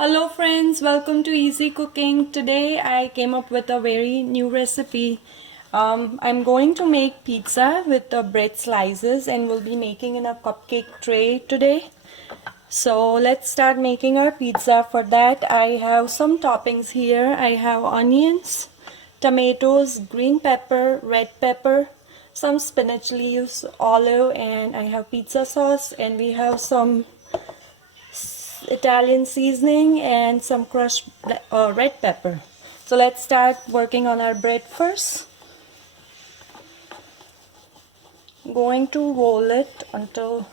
Hello friends, welcome to Easy Cooking. Today I came up with a very new recipe. I'm going to make pizza with the bread slices and we'll be making in a cupcake tray today. So let's start making our pizza. For that I have some toppings here. I have onions, tomatoes, green pepper, red pepper, some spinach leaves, olive, and I have pizza sauce, and we have some Italian seasoning and some crushed red pepper. So let's start working on our bread first. I'm going to roll it until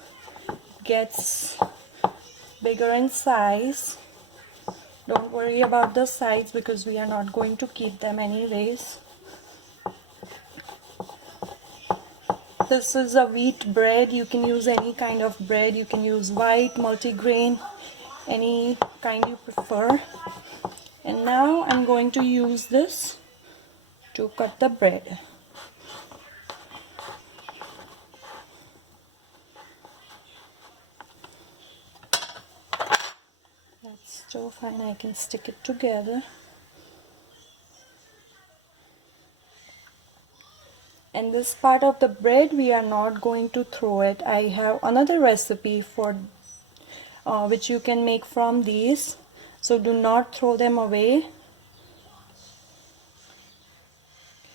it gets bigger in size. Don't worry about the sides because we are not going to keep them anyways. This is a wheat bread. You can use any kind of bread. You can use white, multigrain, any kind you prefer. And now I'm going to use this to cut the bread. That's still fine, I can stick it together. And this part of the bread we are not going to throw it. I have another recipe for which you can make from these, so do not throw them away.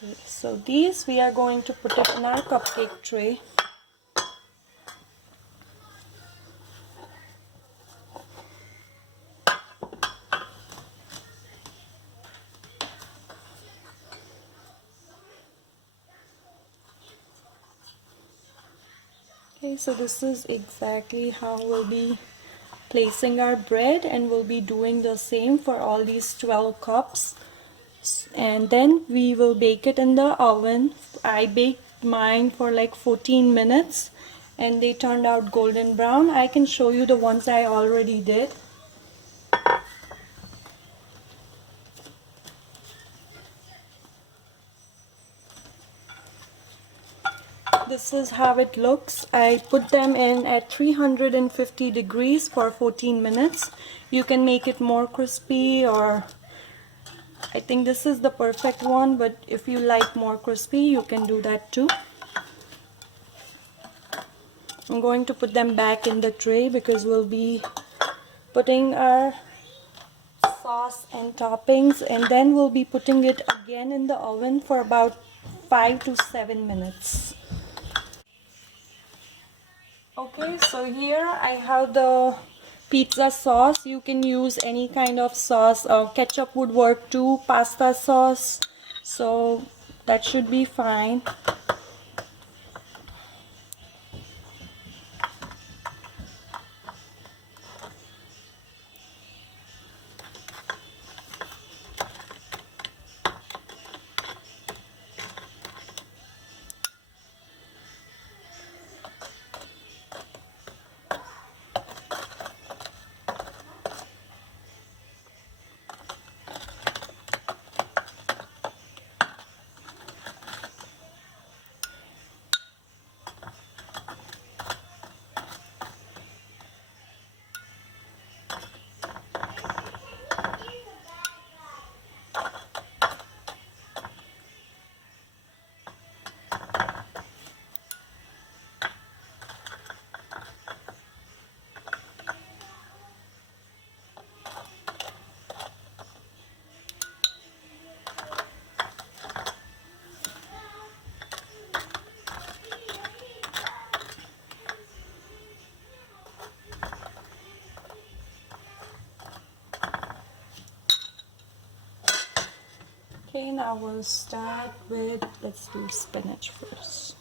Okay, so these we are going to put it in our cupcake tray. Okay, so this is exactly how we'll be placing our bread, and we'll be doing the same for all these 12 cups. And then we will bake it in the oven. I baked mine for like 14 minutes and they turned out golden brown. I can show you the ones I already did. This is how it looks. I put them in at 350 degrees for 14 minutes. You can make it more crispy, or I think this is the perfect one, but if you like more crispy you can do that too. I'm going to put them back in the tray because we'll be putting our sauce and toppings, and then we'll be putting it again in the oven for about 5 to 7 minutes. Okay, so here I have the pizza sauce. You can use any kind of sauce. Ketchup would work too, pasta sauce, so that should be fine. Okay, now we'll start with, let's do spinach first.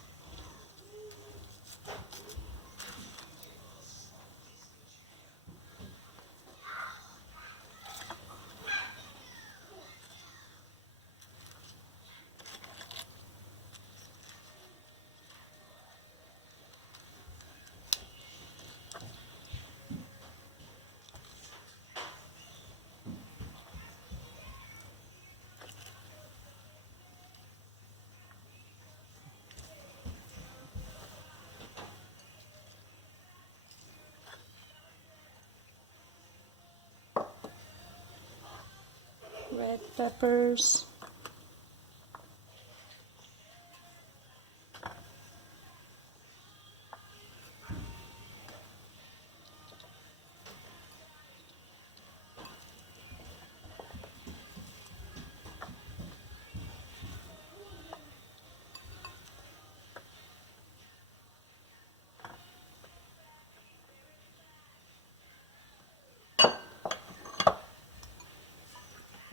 red peppers,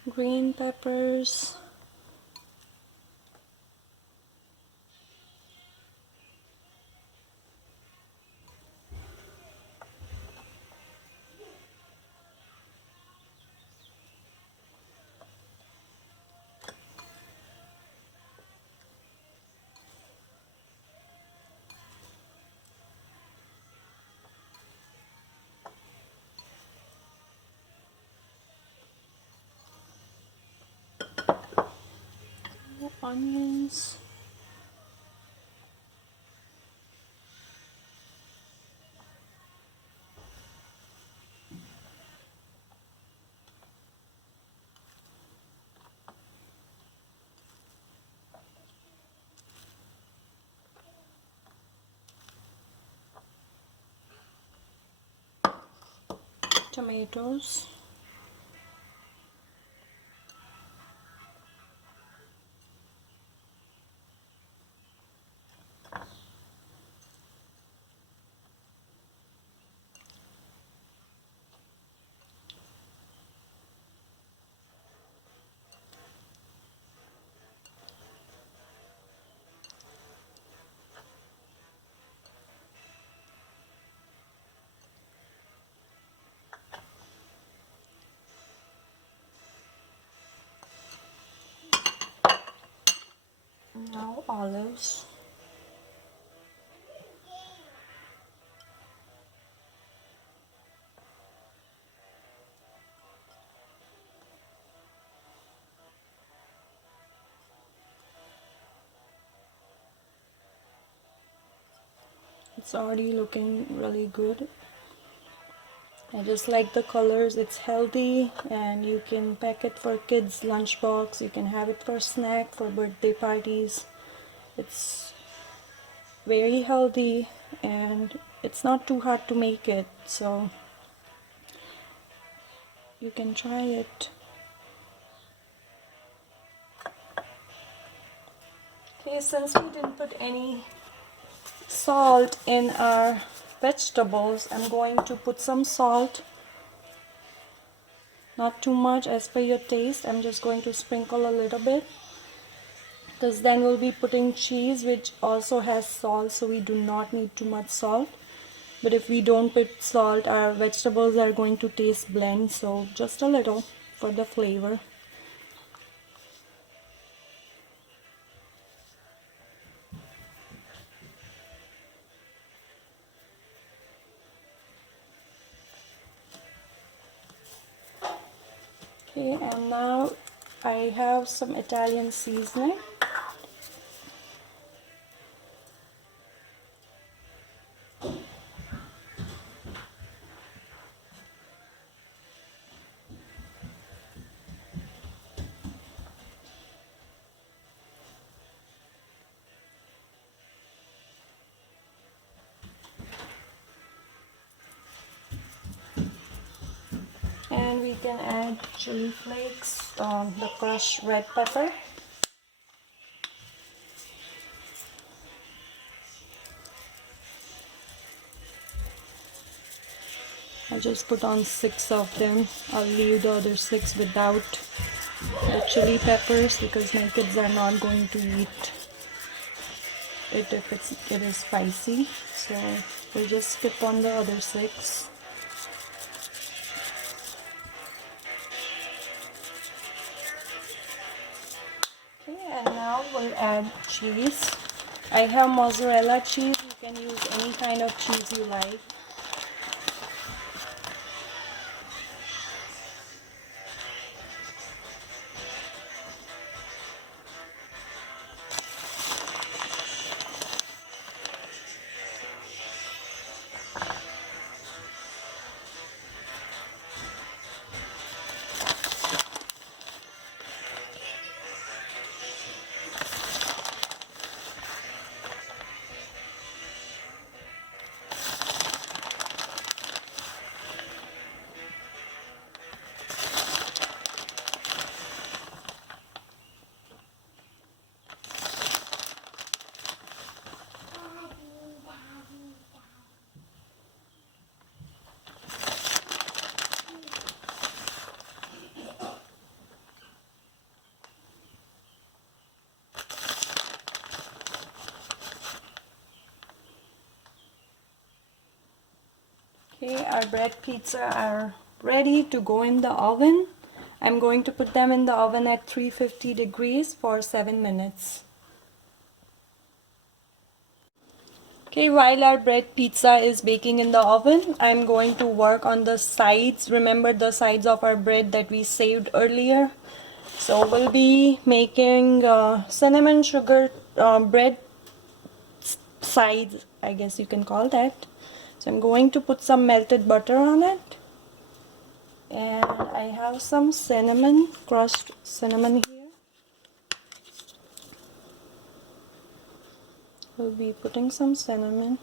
green peppers, onions, tomatoes, now olives, it's already looking really good. I just like the colors. It's healthy and you can pack it for kids' lunchbox. You can have it for snack, for birthday parties. It's very healthy and it's not too hard to make it, so you can try it. Okay, since we didn't put any salt in our vegetables, I'm going to put some salt. Not too much, as per your taste. I'm just going to sprinkle a little bit, because then we'll be putting cheese which also has salt, so we do not need too much salt. But if we don't put salt, our vegetables are going to taste bland, so just a little for the flavor. Okay, and now I have some Italian seasoning. And we can add chili flakes, the crushed red pepper. I just put on 6 of them. I'll leave the other 6 without the chili peppers because my kids are not going to eat it if it is spicy. So we'll just skip on the other 6. Okay, and now we'll add cheese. I have mozzarella cheese. You can use any kind of cheese you like. Okay, our bread pizza are ready to go in the oven. I'm going to put them in the oven at 350 degrees for 7 minutes. Okay, while our bread pizza is baking in the oven, I'm going to work on the sides. Remember the sides of our bread that we saved earlier? So we'll be making cinnamon sugar bread sides, I guess you can call that. So I'm going to put some melted butter on it. And I have some cinnamon, crushed cinnamon here. We'll be putting some cinnamon.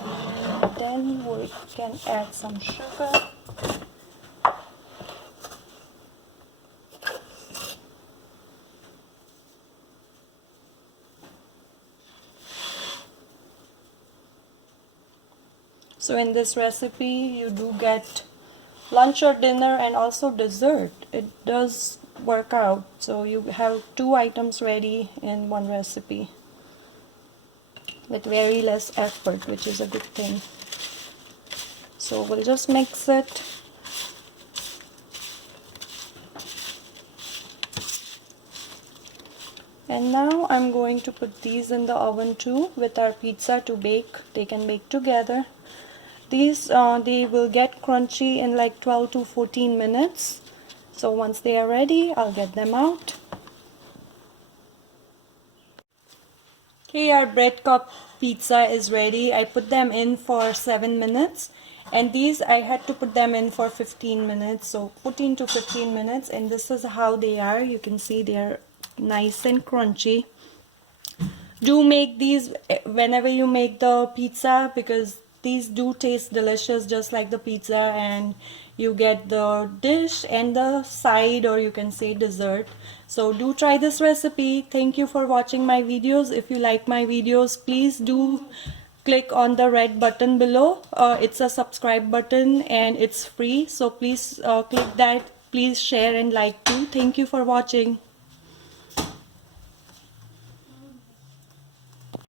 And then we can add some sugar. So in this recipe you do get lunch or dinner and also dessert. It does work out. So you have 2 items ready in one recipe with very less effort, which is a good thing. So we'll just mix it. And now I'm going to put these in the oven too with our pizza to bake. They can bake together. These they will get crunchy in like 12 to 14 minutes. So once they are ready, I'll get them out. Okay, our bread cup pizza is ready. I put them in for 7 minutes, and these I had to put them in for 15 minutes, so 14 to 15 minutes, and this is how they are. You can see they are nice and crunchy. Do make these whenever you make the pizza, because these do taste delicious just like the pizza, and you get the dish and the side, or you can say dessert. So do try this recipe. Thank you for watching my videos. If you like my videos, please do click on the red button below. It's a subscribe button and it's free, so please click that. Please share and like too. Thank you for watching.